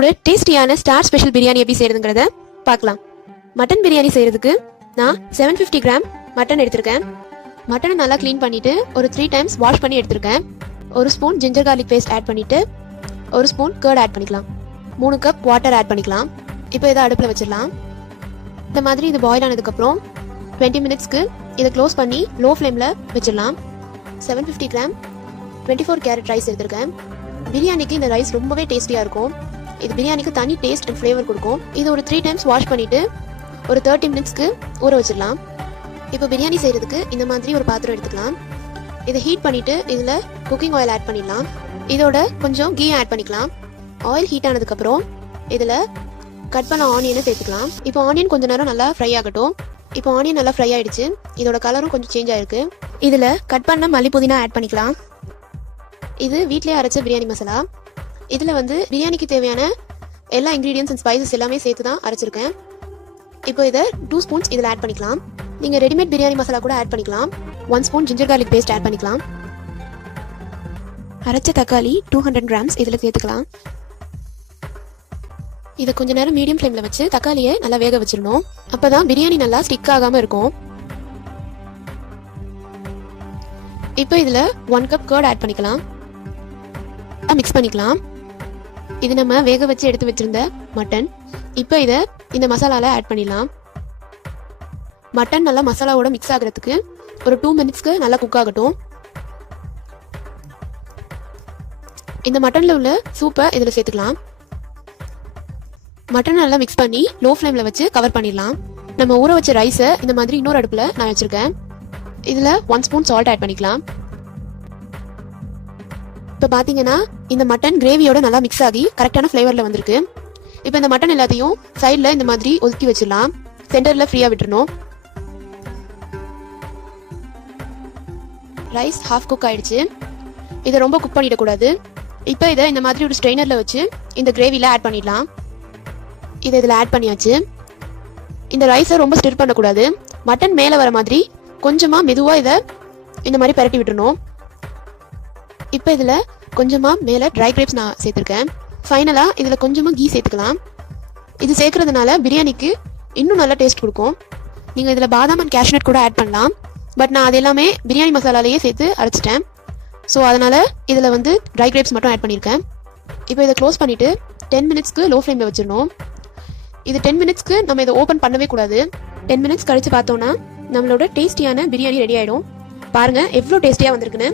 நம்மளோட டேஸ்டியான star special biryani எப்படி செய்யறதுங்கிறத பார்க்கலாம். மட்டன் பிரியாணி செய்யறதுக்கு நான் 750 கிராம் மட்டன் எடுத்திருக்கேன். மட்டனை நல்லா க்ளீன் பண்ணிட்டு ஒரு 3 டைம்ஸ் வாஷ் பண்ணி எடுத்திருக்கேன். ஒரு spoon ginger garlic paste add பண்ணிட்டு ஒரு ஸ்பூன் கர்ட் ஆட் பண்ணிக்கலாம். 3 கப் வாட்டர் ஆட் பண்ணிக்கலாம். இப்போ இதை அடுப்பில் வச்சிடலாம். இந்த மாதிரி இது பாயில் ஆனதுக்கப்புறம் 20 மினிட்ஸ்க்கு இதை க்ளோஸ் பண்ணி லோ ஃப்ளேமில் வச்சிடலாம். 750 கிராம் 24 கேரட் ரைஸ் எடுத்திருக்கேன். பிரியாணிக்கு இந்த ரைஸ் ரொம்பவே டேஸ்டியாக இருக்கும். இது பிரியாணிக்கு தனி டேஸ்ட் அண்ட் ஃப்ளேவர் கொடுக்கும். இது ஒரு 3 டைம்ஸ் வாஷ் பண்ணிட்டு ஒரு 30 மினிட்ஸ்க்கு ஊற வச்சிடலாம். இப்போ பிரியாணி செய்யறதுக்கு இந்த மாதிரி ஒரு பாத்திரம் எடுத்துக்கலாம். இதை ஹீட் பண்ணிட்டு இதில் குக்கிங் ஆயில் ஆட் பண்ணிடலாம். இதோட கொஞ்சம் கீ ஆட் பண்ணிக்கலாம். ஆயில் ஹீட் ஆனதுக்கப்புறம் இதில் கட் பண்ண ஆனியனை சேர்த்துக்கலாம். இப்போ ஆனியன் கொஞ்ச நேரம் நல்லா ஃப்ரை ஆகட்டும். இப்போ ஆனியன் நல்லா ஃப்ரை ஆயிடுச்சு. இதோட கலரும் கொஞ்சம் சேஞ்ச் ஆயிருக்கு. இதில் கட் பண்ண மல்லி புதினா ஆட் பண்ணிக்கலாம். இது வீட்டிலே அரைச்ச பிரியாணி மசாலா. இதில் பிரியாணிக்கு தேவையான எல்லா இன்க்ரீடியன்ஸ் அண்ட் ஸ்பைசஸ் எல்லாமே சேர்த்து தான் அரைச்சிருக்கேன். இப்போ இதை 2 ஸ்பூன்ஸ் இதில் ஆட் பண்ணிக்கலாம். நீங்கள் ரெடிமேட் பிரியாணி மசாலா கூட ஆட் பண்ணிக்கலாம். 1 spoon ginger garlic paste add பண்ணிக்கலாம். அரைச்ச தக்காளி 200 கிராம்ஸ் இதில் சேர்த்துக்கலாம். இதை கொஞ்ச நேரம் மீடியம் ஃப்ளேமில் வச்சு தக்காளியை நல்லா வேக வச்சிடணும். அப்போ தான் பிரியாணி நல்லா ஸ்டிக் ஆகாமல் இருக்கும். இப்போ இதில் 1 கப் கர்ட் ஆட் பண்ணிக்கலாம். மிக்ஸ் பண்ணிக்கலாம். இது நம்ம வேக வச்சு எடுத்து வச்சிருந்த மட்டன். இப்போ இதை இந்த மசாலால ஆட் பண்ணிடலாம். மட்டன் நல்லா மசாலாவோட மிக்ஸ் ஆகிறதுக்கு ஒரு 2 மினிட்ஸ்க்கு நல்லா குக் ஆகட்டும். இந்த மட்டன்ல உள்ள சூப்பை இதில் சேர்த்துக்கலாம். மட்டன் நல்லா மிக்ஸ் பண்ணி லோ ஃப்ளேமில் வச்சு கவர் பண்ணிடலாம். நம்ம ஊற வச்ச ரைஸை இந்த மாதிரி இன்னொரு அடுப்பில் நான் வச்சிருக்கேன். இதில் 1 ஸ்பூன் சால்ட் ஆட் பண்ணிக்கலாம். இப்போ பார்த்தீங்கன்னா இந்த மட்டன் கிரேவியோட நல்லா மிக்ஸ் ஆகி கரெக்டான ஃப்ளேவரில் வந்திருக்கு. இப்போ இந்த மட்டன் எல்லாத்தையும் சைடில் இந்த மாதிரி ஒதுக்கி வச்சிடலாம். சென்டரில் ஃப்ரீயாக விட்டுறணும். ரைஸ் ஹாஃப் குக் ஆயிடுச்சு. இதை ரொம்ப குக் பண்ணிடக்கூடாது. இப்போ இதை இந்த மாதிரி ஒரு ஸ்ட்ரெயினரில் வச்சு இந்த கிரேவியில் ஆட் பண்ணிடலாம். இதை இதில் ஆட் பண்ணியாச்சு. இந்த ரைஸை ரொம்ப ஸ்டிர் பண்ணக்கூடாது. மட்டன் மேலே வர மாதிரி கொஞ்சமாக மெதுவாக இதை இந்த மாதிரி பரட்டி விட்டுறணும். இப்போ இதில் கொஞ்சமாக மேலே ட்ரை கிரேப்ஸ் நான் சேர்த்துருக்கேன். ஃபைனலாக இதில் கொஞ்சமாக கீ சேர்த்துக்கலாம். இது சேர்க்கறதுனால பிரியாணிக்கு இன்னும் நல்லா டேஸ்ட் கொடுக்கும். நீங்கள் இதில் பாதாம் அண்ட் கேஷ்நட் கூட ஆட் பண்ணலாம். பட் நான் அது எல்லாமே பிரியாணி மசாலாலேயே சேர்த்து அரைச்சிட்டேன். ஸோ அதனால் இதில் ட்ரை கிரேப்ஸ் மட்டும் ஆட் பண்ணியிருக்கேன். இப்போ இதை க்ளோஸ் பண்ணிவிட்டு 10 மினிட்ஸ்க்கு லோ ஃப்ளேமில் வச்சிடணும். இது 10 மினிட்ஸ்க்கு நம்ம இதை ஓப்பன் பண்ணவே கூடாது. 10 மினிட்ஸ் கழித்து பார்த்தோன்னா நம்மளோட டேஸ்டியான பிரியாணி ரெடி ஆகிடும். பாருங்கள் எவ்வளோ டேஸ்டியாக வந்திருக்குன்னு.